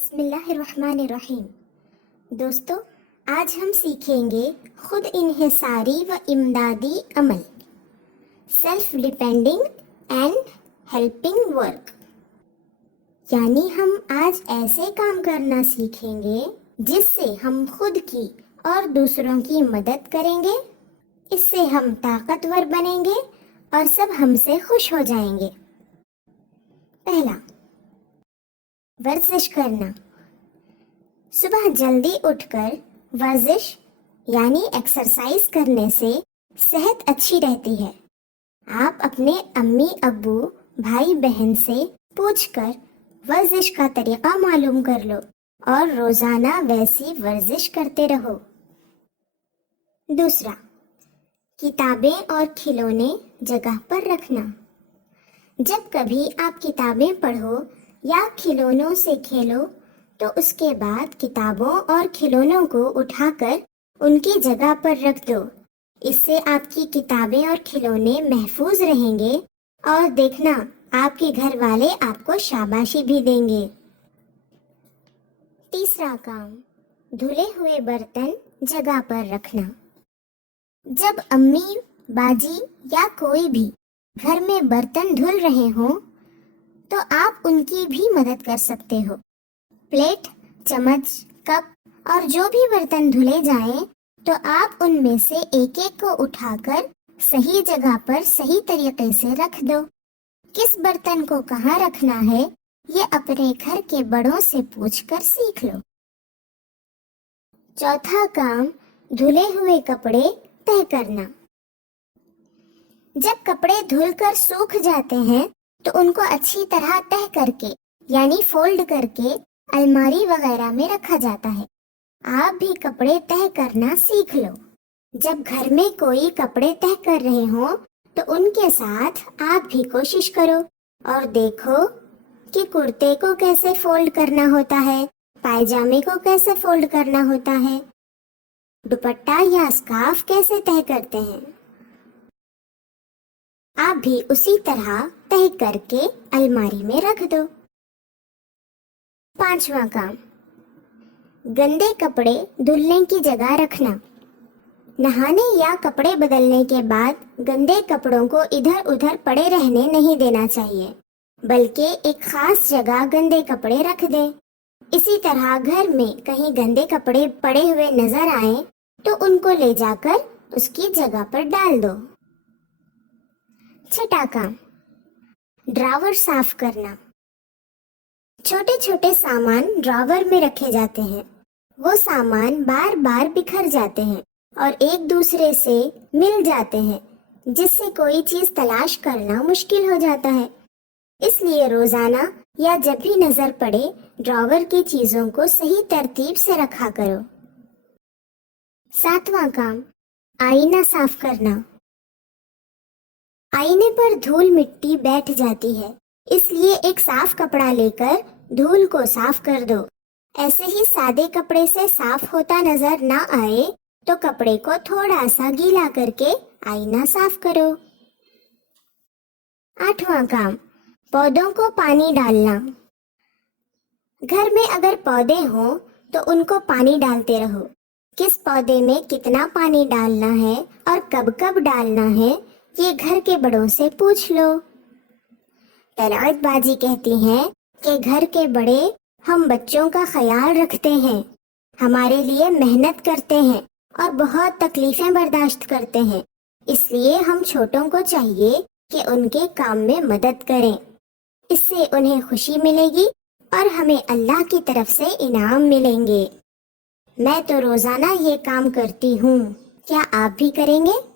بسم اللہ الرحمن الرحیم۔ دوستو، آج ہم سیکھیں گے خود انحصاری و امدادی عمل، self depending and helping work. یعنی ہم آج ایسے کام کرنا سیکھیں گے جس سے ہم خود کی اور دوسروں کی مدد کریں گے۔ اس سے ہم طاقتور بنیں گے اور سب ہم سے خوش ہو جائیں گے۔ پہلا، ورزش کرنا۔ صبح جلدی اٹھ کر ورزش یعنی ایکسرسائز کرنے سے صحت اچھی رہتی ہے۔ آپ اپنے امی ابو بھائی بہن سے پوچھ کر ورزش کا طریقہ معلوم کر لو اور روزانہ ویسی ورزش کرتے رہو۔ دوسرا، کتابیں اور کھلونے جگہ پر رکھنا۔ جب کبھی آپ کتابیں پڑھو یا کھلونوں سے کھیلو تو اس کے بعد کتابوں اور کھلونوں کو اٹھا کر ان کی جگہ پر رکھ دو۔ اس سے آپ کی کتابیں اور کھلونے محفوظ رہیں گے اور دیکھنا آپ کے گھر والے آپ کو شاباشی بھی دیں گے۔ تیسرا کام، دھلے ہوئے برتن جگہ پر رکھنا۔ جب امی باجی یا کوئی بھی گھر میں برتن دھل رہے ہوں تو آپ ان کی بھی مدد کر سکتے ہو۔ پلیٹ، چمچ، کپ اور جو بھی برتن دھلے جائیں تو آپ ان میں سے ایک ایک کو اٹھا کر صحیح جگہ پر صحیح طریقے سے رکھ دو۔ کس برتن کو کہاں رکھنا ہے یہ اپنے گھر کے بڑوں سے پوچھ کر سیکھ لو۔ چوتھا کام، دھلے ہوئے کپڑے تہہ کرنا۔ جب کپڑے دھل کر سوکھ جاتے ہیں تو ان کو اچھی طرح تہہ کر کے یعنی فولڈ کر کے الماری وغیرہ میں رکھا جاتا ہے۔ آپ بھی کپڑے تہہ کرنا سیکھ لو۔ جب گھر میں کوئی کپڑے تہہ کر رہے ہوں تو ان کے ساتھ آپ بھی کوشش کرو اور دیکھو کہ کرتے کو کیسے فولڈ کرنا ہوتا ہے، پائجامے کو کیسے فولڈ کرنا ہوتا ہے، دوپٹہ یا اسکارف کیسے تہہ کرتے ہیں۔ آپ بھی اسی طرح تہہ کر کے الماری میں رکھ دو۔ پانچواں کام، گندے کپڑے دھلنے کی جگہ رکھنا۔ نہانے یا کپڑے بدلنے کے بعد گندے کپڑوں کو ادھر ادھر پڑے رہنے نہیں دینا چاہیے، بلکہ ایک خاص جگہ گندے کپڑے رکھ دیں۔ اسی طرح گھر میں کہیں گندے کپڑے پڑے ہوئے نظر آئیں تو ان کو لے جا کر اس کی جگہ پر ڈال دو۔ چھٹا کام، ڈراور صاف کرنا۔ چھوٹے چھوٹے سامان ڈراور میں رکھے جاتے ہیں۔ وہ سامان بار بار بکھر جاتے ہیں اور ایک دوسرے سے مل جاتے ہیں، جس سے کوئی چیز تلاش کرنا مشکل ہو جاتا ہے۔ اس لیے روزانہ یا جب بھی نظر پڑے ڈراور کی چیزوں کو صحیح ترتیب سے رکھا کرو۔ ساتواں کام، آئینہ صاف کرنا۔ آئینے پر دھول مٹی بیٹھ جاتی ہے، اس لیے ایک صاف کپڑا لے کر دھول کو صاف کر دو۔ ایسے ہی سادے کپڑے سے صاف ہوتا نظر نہ آئے تو کپڑے کو تھوڑا سا گیلا کر کے آئینہ صاف کرو۔ آٹھواں کام، پودوں کو پانی ڈالنا۔ گھر میں اگر پودے ہوں تو ان کو پانی ڈالتے رہو۔ کس پودے میں کتنا پانی ڈالنا ہے اور کب کب ڈالنا ہے یہ گھر کے بڑوں سے پوچھ لو۔ طلعت باجی کہتی ہیں کہ گھر کے بڑے ہم بچوں کا خیال رکھتے ہیں، ہمارے لیے محنت کرتے ہیں اور بہت تکلیفیں برداشت کرتے ہیں، اس لیے ہم چھوٹوں کو چاہیے کہ ان کے کام میں مدد کریں۔ اس سے انہیں خوشی ملے گی اور ہمیں اللہ کی طرف سے انعام ملیں گے۔ میں تو روزانہ یہ کام کرتی ہوں، کیا آپ بھی کریں گے؟